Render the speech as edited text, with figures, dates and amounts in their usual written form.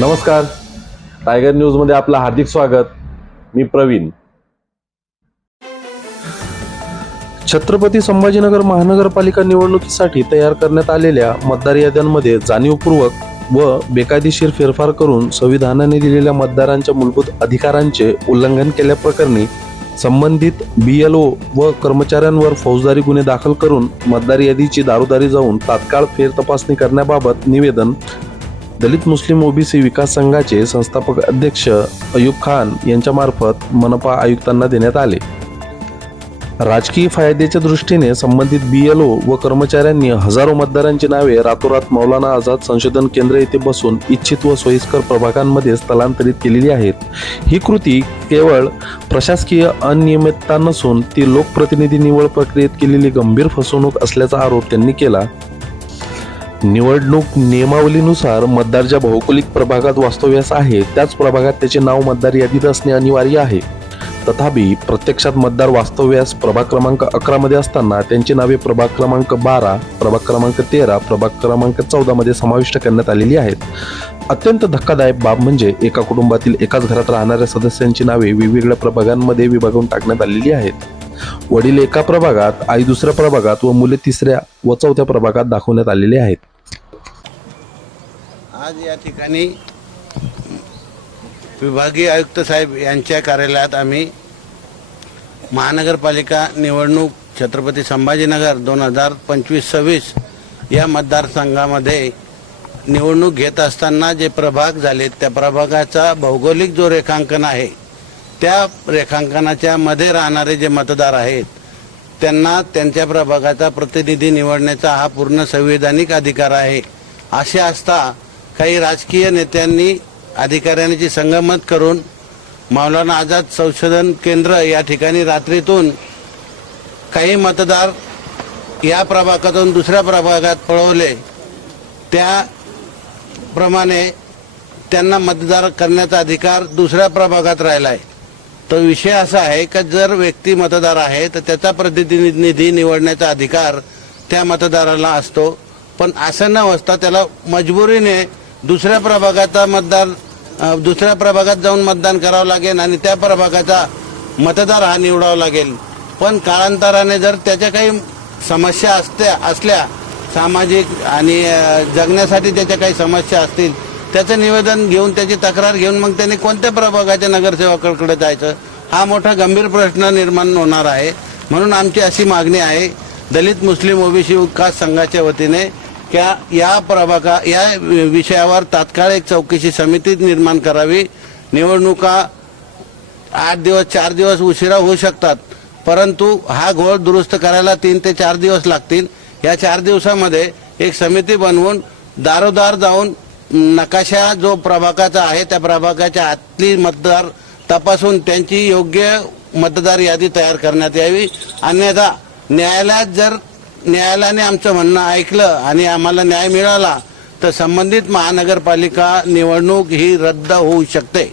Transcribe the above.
नमस्कार, tiger news मध्ये आपलं हार्दिक स्वागत. मी प्रवीण. छत्रपती संभाजीनगर महानगरपालिका निवडणुकीसाठी तयार करण्यात आलेल्या मतदार याद्यांमध्ये जाणीवपूर्वक व बेकायदेशीर फेरफार करून संविधानाने दिलेल्या मतदारांच्या मूलभूत अधिकारांचे उल्लंघन केल्याप्रकरणी संबंधित BLO व कर्मचाऱ्यांवर फौजदारी गुन्हे दाखल करून मतदार यादीची दारोदारी जाऊन तात्काळ फेरतपासणी करण्याबाबत निवेदन दलित मुस्लिम OBC विकास संघाचे संस्थापक अध्यक्ष अयूब खान यांच्यामार्फत मनपा आयुक्तांना देण्यात आले. राजकीय फायद्याच्या दृष्टीने संबंधित BLO व कर्मचाऱ्यांनी हजारो मतदारांची नावे रातोरात मौलाना आझाद संशोधन केंद्र येथे बसून इच्छित व सोयीस्कर प्रभागांमध्ये स्थलांतरित केलेली आहेत. ही कृती केवळ प्रशासकीय अनियमितता नसून ती लोकप्रतिनिधी निवड प्रक्रियेत केलेली गंभीर फसवणूक असल्याचा आरोप त्यांनी केला. निवडणूक नियमावलीनुसार मतदार ज्या भौगोलिक प्रभागात वास्तव्यास आहे त्याच प्रभागात त्याचे नाव मतदार यादीत असणे अनिवार्य आहे. तथापि प्रत्यक्षात मतदार वास्तव्यास प्रभाग क्रमांक 11 मध्ये असताना त्यांची नावे प्रभाग क्रमांक 12, प्रभाग क्रमांक 13, प्रभाग क्रमांक 14 मध्ये समाविष्ट करण्यात आलेली आहेत. अत्यंत धक्कादायक बाब म्हणजे एका कुटुंबातील एकाच घरात राहणाऱ्या सदस्यांची नावे वेगवेगळ्या प्रभागांमध्ये विभागून टाकण्यात आलेली आहेत. वडील एका प्रभागात, आई दुसऱ्या प्रभागात व मुले तिसऱ्या व चौथ्या प्रभागात दाखवण्यात आलेले आहेत. आज या ठिकाणी विभागीय आयुक्त साहेब यांच्या कार्यालयात आम्ही महानगरपालिका निवडणूक छत्रपती संभाजीनगर 2025-26 या मतदारसंघामध्ये निवडणूक घेत असताना जे प्रभाग झाले त्या प्रभागाचा भौगोलिक जो रेखांकन आहे त्या रेखांकनाच्या मध्ये राहणारे जे मतदार आहेत त्यांना त्यांच्या प्रभागाचा प्रतिनिधी निवडण्याचा हा पूर्ण संवैधानिक अधिकार आहे. असे असता काही राजकीय नेत्यांनी अधिकाऱ्यांची संगनमत करून मौलाना आझाद संशोधन केंद्र या ठिकाणी रात्रीतून काही मतदार या प्रभागातून दुसऱ्या प्रभागात पळवले. त्याप्रमाणे त्यांना मतदार करण्याचा अधिकार दुसऱ्या प्रभागात राहिला आहे. तो विषय असा आहे की जर व्यक्ती मतदार आहे तर त्याचा प्रतिनिधी निवडण्याचा अधिकार त्या मतदाराला असतो, पण असं न असता त्याला मजबुरीने दुसऱ्या प्रभागात जाऊन मतदान करावं लागेल आणि त्या प्रभागाचा मतदार हा निवडावा लागेल. पण कालांतराने जर त्याच्या काही समस्या असल्या सामाजिक आणि जगण्यासाठी त्याच्या काही समस्या असतील त्याचं निवेदन घेऊन त्याची तक्रार घेऊन मग त्यांनी कोणत्या प्रभागाच्या नगरसेवकाकडे जायचं हा मोठा गंभीर प्रश्न निर्माण होणार आहे. म्हणून आमची अशी मागणी आहे दलित मुस्लिम OBC विकास संघाच्या वतीने या विषयावर तात्काळ एक चौकशी समिती निर्माण करावी. निवडणुका 8 दिवस 4 दिवस उशिरा होऊ शकतात, परंतु हा घोळ दुरुस्त करायला 3 ते 4 दिवस लागतील. या 4 दिवसामध्ये एक समिती बनवून दारोदार जाऊन नकाशा जो प्रभागाचा आहे त्या प्रभागाच्या आतली मतदार तपासून त्यांची योग्य मतदार यादी तयार करण्यात यावी. अन्यथा न्यायालयाने आमचं म्हणणं ऐकलं आणि आम्हाला न्याय मिळाला तर संबंधित महानगरपालिका निवडणूक ही रद्द होऊ शकते.